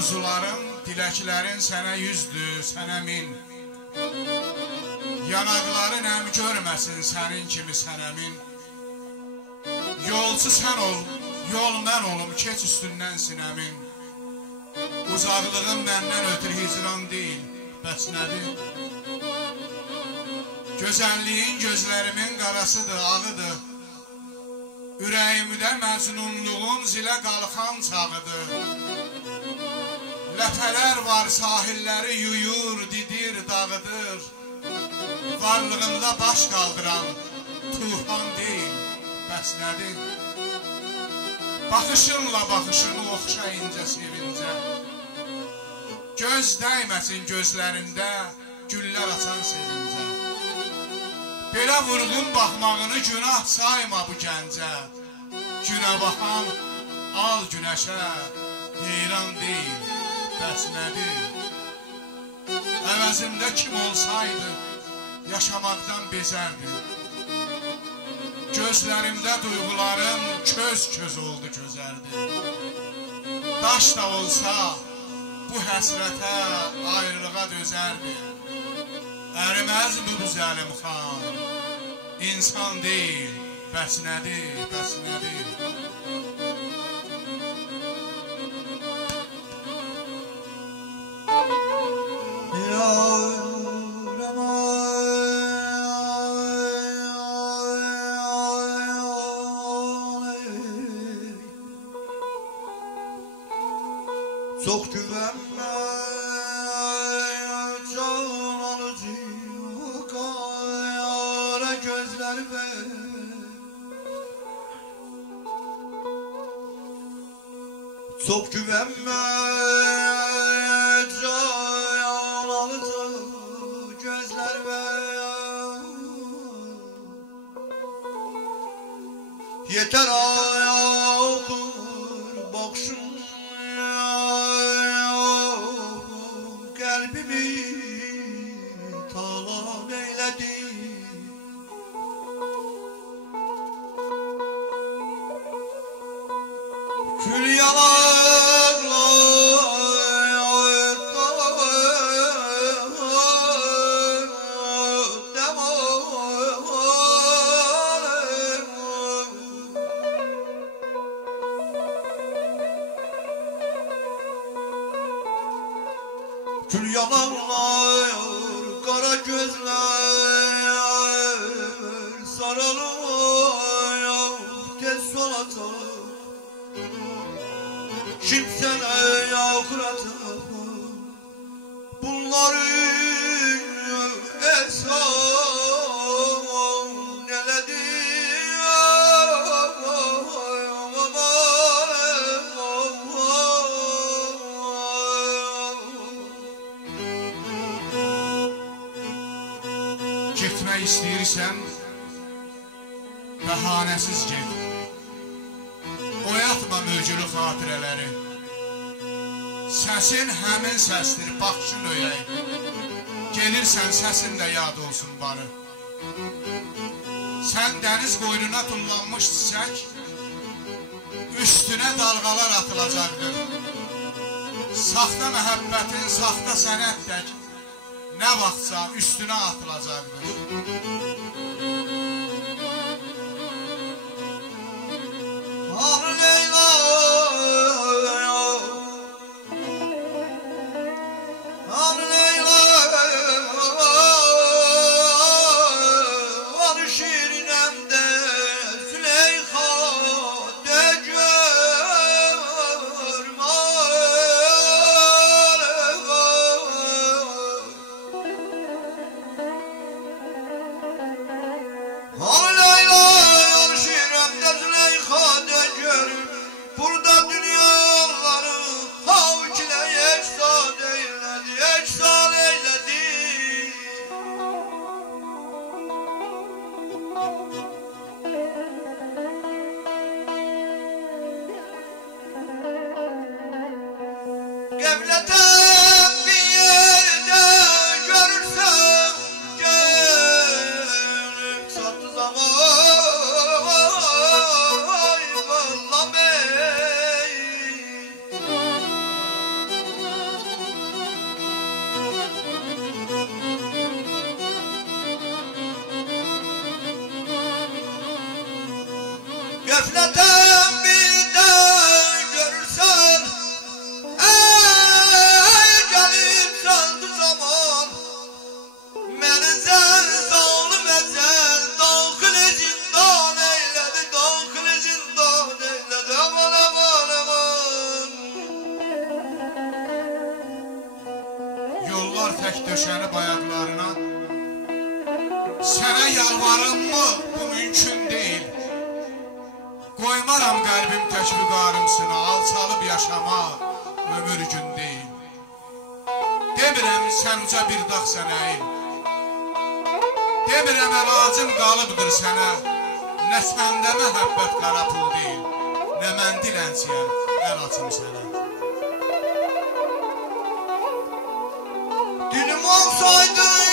arzuların, diləklərin sənə yüzdür, sənə min. Yanaqların əm görməsin sənin kimi sənəmin. Yolcu sən ol, yol mən olum, keç üstündən sinəmin. Uzaqlığın məndən ötür hicran deyil, bəs nədir? Gözəlliyin gözlərimin qarasıdır, ağıdır. Ürəyimdə məcnunluğun zilə qalxan çağıdır. Ləpələr var sahilləri yuyur, didir, dağıdır. Varlığımda baş qaldıran tufan deyil, bəs nədir? Baxışınla baxışını oxşa incə sevincə. Göz dəyməsin gözlərində güllər açan sevincə. Belə vurğun baxmağını günah sayma bu gəncə. Günə baxan al günəşə, heyran deyil, bəs nədir? Əvəzimdə kim olsaydı, yaşamaqdan bezərdi. Gözlərimdə duyğularım köz-köz oldu, közərdi. Daş da olsa bu həsrətə, ayrılığa dözərdi. Əriməz mi bu zəlim xan? İnsan deyil, bəs nədir, bəs nədir? Çox güvənmə, can alıcı qara gözləri ver. Çox güvənmə, can alıcı gözləri ver. Yetər ayaqdır baxışın, qəlbimi talan eylədi. Kül yanarlar Kül yanarlar, qara gözlər saralır, tez solacaq. Kimsənə yaxıracaq, bunların hesab nələdir? Getmək istəyirsən, bəhanəsiz get. Oyatma mövcülü xatirələri. Səsin həmin səsdir, baxışın öyək. Gelirsən, səsin də yad olsun barı. Sən dəniz qoynuna tullanmış çiçək, üstünə dalğalar atılacaqdır. Saxta məhəbbətin, saxta sənət tək, nə vaxtsa üstünə atılacaqdır. Qəflətən birdən görürsən, gəlir çaldı zaman. Məni zalim əcəl daxili zindan eylədi, daxili zindan eylədi. Aman aman aman. Yollar tək döşənib ayaqlarına. Sənə yalvarım mı? Bu mümkün deyil. Qoymaram qəlbim tək vüqarımsına, alçalıb yaşama ömür gün deyil. Demirəm sən uca bir dağ sənəyim. Demirəm əlacım qalıbdır sənə. Nə səndə məhəbbət qara pul deyil, nə mən dilənçiyəm əl açım sənə. Dilim olsaydı